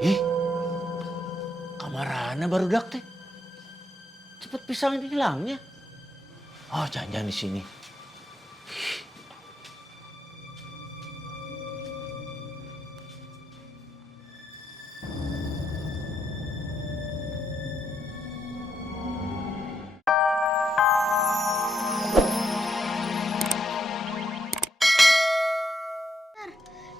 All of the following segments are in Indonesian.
Ih, kamarana barudak teh. Cepet pisang ini hilangnya. Oh, jangan-jangan di sini.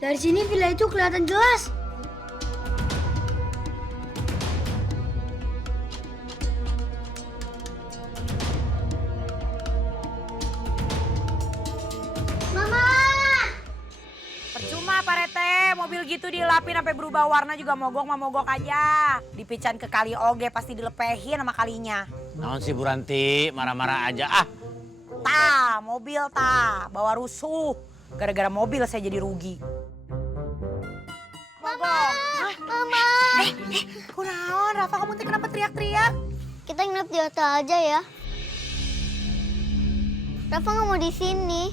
Dari sini villa itu kelihatan jelas. Mama! Percuma Pak Rete, mobil gitu dilapin sampai berubah warna juga mogok mah mogok aja. Dipican ke kali oge pasti dilepehin sama kalinya. Naon sih Bu Ranti, marah-marah aja. Ah, Mobil bawa rusuh. Gara-gara mobil saya jadi rugi. Mogok. Mama! Kunaon, Rafa kamu teh kenapa teriak-teriak? Kita nginep di hotel aja ya. Rafa nggak mau di sini.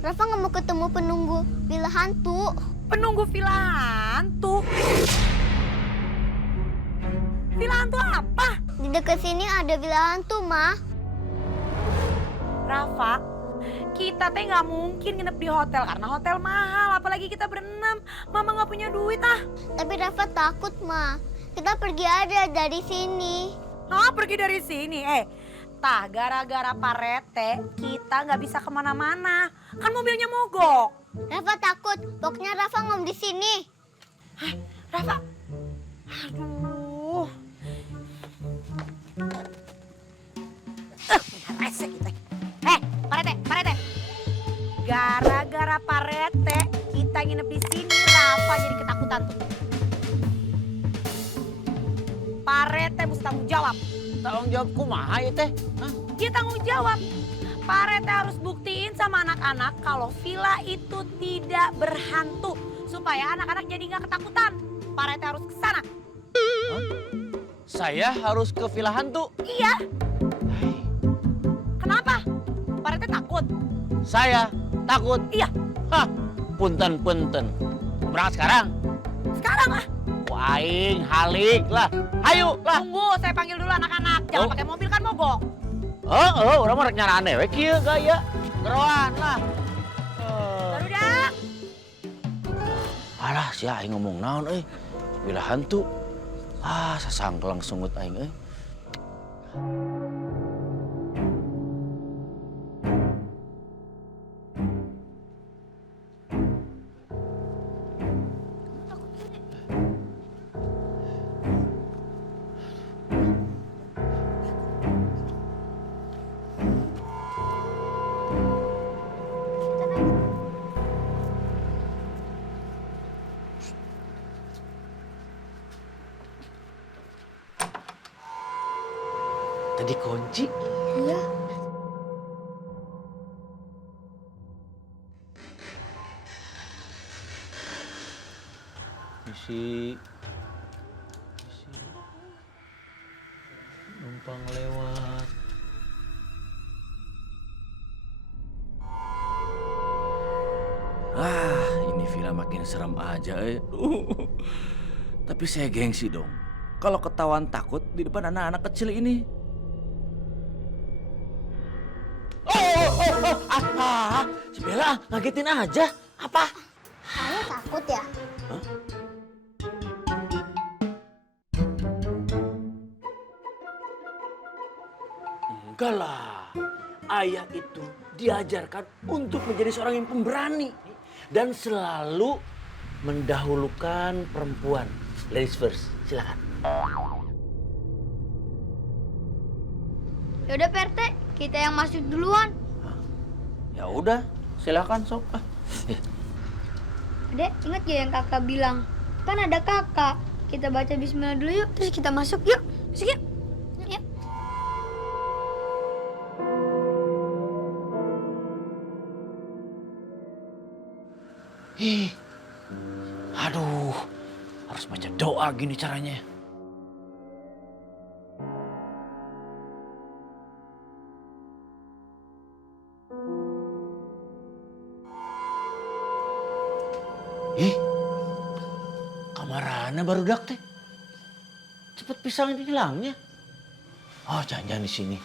Rafa nggak mau ketemu penunggu villa hantu. Penunggu villa hantu. Villa hantu apa? Di dekat sini ada villa hantu, Ma. Rafa, kita teh nggak mungkin nginep di hotel karena hotel mahal. Apalagi kita berenam. Mama nggak punya duit ah. Tapi Rafa takut, Ma. Kita pergi aja dari sini. Hah, pergi dari sini? Gara-gara Pak Rete, kita nggak bisa kemana-mana. Kan mobilnya mogok. Rafa takut. Pokoknya Rafa nggak mau di sini. Rafa, aduh. Rese kita. Pak Rete. Gara-gara Pak Rete, kita nginep di sini. Rafa jadi ketakutan tuh. Pak Rete mesti tanggung jawab. tanggung jawab kumaha ya teh? Hah? Dia tanggung jawab. Pak Rete harus buktiin sama anak-anak kalau villa itu tidak berhantu. Supaya anak-anak jadi nggak ketakutan. Pak Rete harus ke sana. Saya harus ke villa hantu. Iya. Kenapa? Pak Rete takut. Saya takut. Iya. Hah, punten. Berangkat sekarang? Sekarang lah. Waing, halik lah. Hayu lah. Tunggu, saya panggil dulu anak-anak. Jangan Oh. pakai mobil kan mogok. Orang mah rek nyarane we kieu gaya. Geroan lah. Baru dah. Alah, si aing ngomong naon euy. Villa hantu. Ah, sasangkelang sungut aing euy. Tadi kunci. Iya. Misi numpang lewat. Ini villa makin serem aja. Tapi saya gengsi dong. Kalau ketahuan takut di depan anak-anak kecil ini. Si Bella ngagetin aja. Apa? Kamu takut ya? Enggak lah. Ayah itu diajarkan untuk menjadi seorang yang pemberani. Dan selalu mendahulukan perempuan. Ladies first, silakan. Yaudah Pak RT, kita yang masuk duluan. Ya udah, silakan sok. Adek, ingat gak yang kakak bilang? Kan ada kakak. Kita baca bismillah dulu yuk, terus kita masuk yuk. Masuk yuk. Yuk. Aduh, harus baca doa gini caranya. Ih, kamar Mana barudak teh? Cepet pisang ini hilangnya. Oh, jangan-jangan di sini.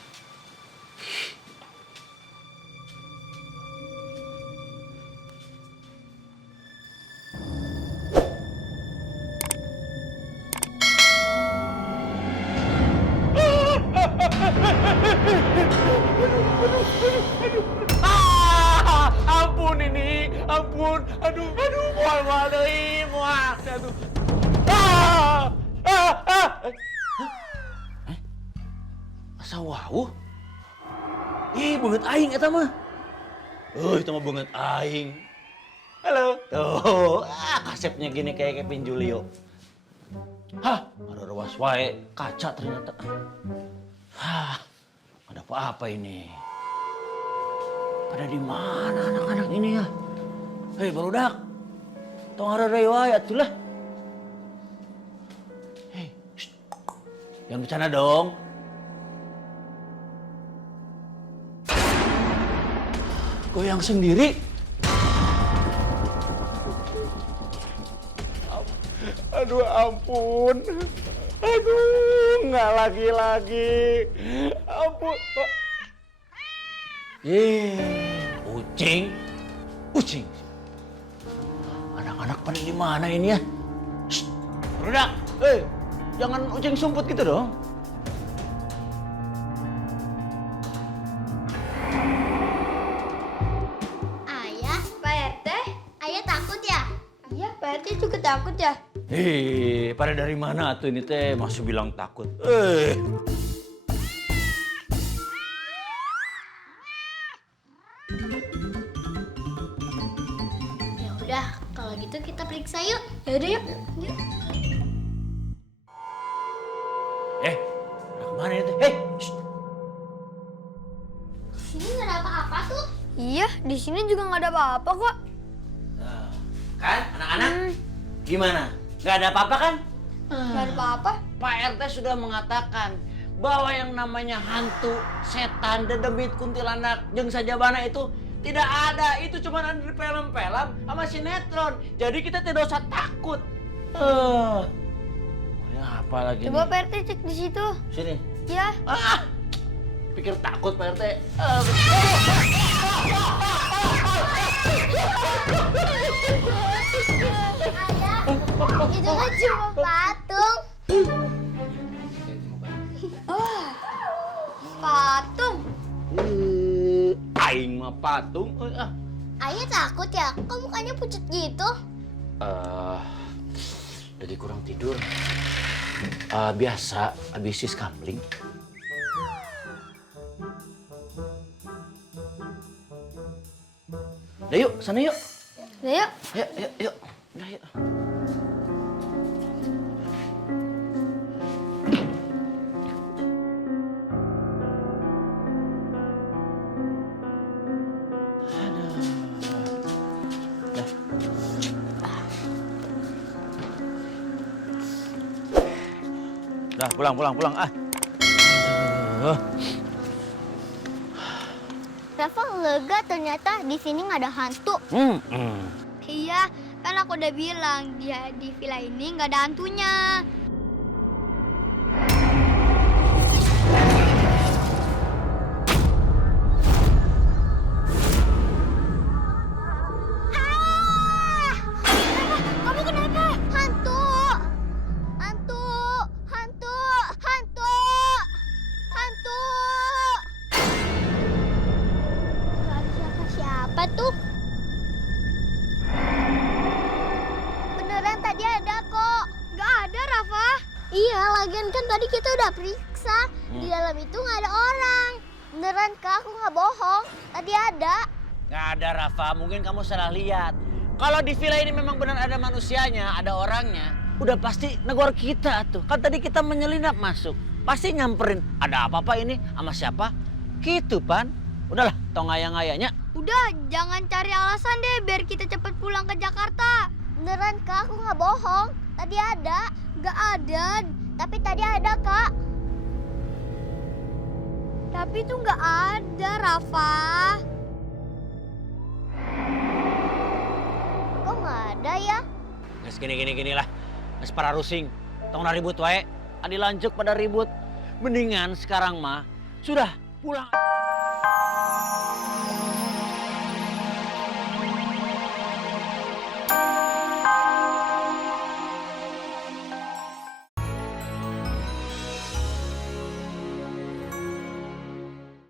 Ampun ini, ampun. Aduh, mual deui, mual. Aduh. Asa wau? Beungeut aing eta mah. Itu mah beungeut aing. Halo. Tuh, kasepnya gini kayak Kevin Julio. Hah, ada ruas wae, kaca ternyata. Hah, ada apa-apa ini? Pada di mana anak-anak ini ya? Hei barudak, tong hareureui wae atuh lah. Hei, jangan bercanda dong. Goyang sendiri. Aduh ampun. Aduh, nggak lagi-lagi. Ampun. Ucing. Anak-anak pada di mana ini ya? Shh, Barudak, jangan ucing sumput gitu dong. Ayah, Pak RT, ayah takut ya? Iya, Pak RT juga takut ya? Pada dari mana tuh ini teh masih bilang takut? Ya udah, kalau gitu kita periksa yuk. Ya udah yuk. Kemana ini teh? Sini nggak ada apa-apa tuh. Iya, di sini juga nggak ada apa-apa kok. Kan, anak-anak? Gimana? Nggak ada apa-apa kan? Nggak ada apa-apa. Pak RT sudah mengatakan bahwa yang namanya hantu, setan, dedemit, kuntilanak, jeung sajabana itu tidak ada. Itu cuma ada di film-film sama sinetron. Jadi kita tidak usah takut. Apa lagi Coba nih? Pak RT cek di situ. Sini. Ya. Pikir takut Pak RT. Ayah, itu kan cuma patung. Patung. Aing mah patung. Ayah takut ya? Kok mukanya pucat gitu? Jadi kurang tidur. Biasa habis iskambling. Udah yuk, sana yuk. Udah yuk. Yuk. Udah yuk. Dah, pulang. Rafa lega ternyata di sini nggak ada hantu. Iya, kan aku udah bilang di villa ini nggak ada hantunya. Kamu kenapa? Hantu! Siapa tuh? Beneran tadi ada kok. Nggak ada, Rafa. Iya, lagian kan tadi kita udah periksa. Di dalam itu nggak ada orang. Beneran kak, aku nggak bohong. Tadi ada. Nggak ada Rafa, mungkin kamu salah lihat. Kalau di villa ini memang benar ada manusianya, ada orangnya, udah pasti negor kita tuh. Kan tadi kita menyelinap masuk, pasti nyamperin. Ada apa-apa ini sama siapa? Gitu Pan. Udahlah, tong ngayang-ngayangnya. Udah, jangan cari alasan deh biar kita cepet pulang ke Jakarta. Beneran kak, aku nggak bohong. Tadi ada. Nggak ada. Tapi tadi ada kak. Tapi itu nggak ada, Rafa. Kok nggak ada ya? Nah, gini lah. Geus para rusing. Tong ribut wae. Adi lanjut pada ribut. Mendingan sekarang mah sudah pulang.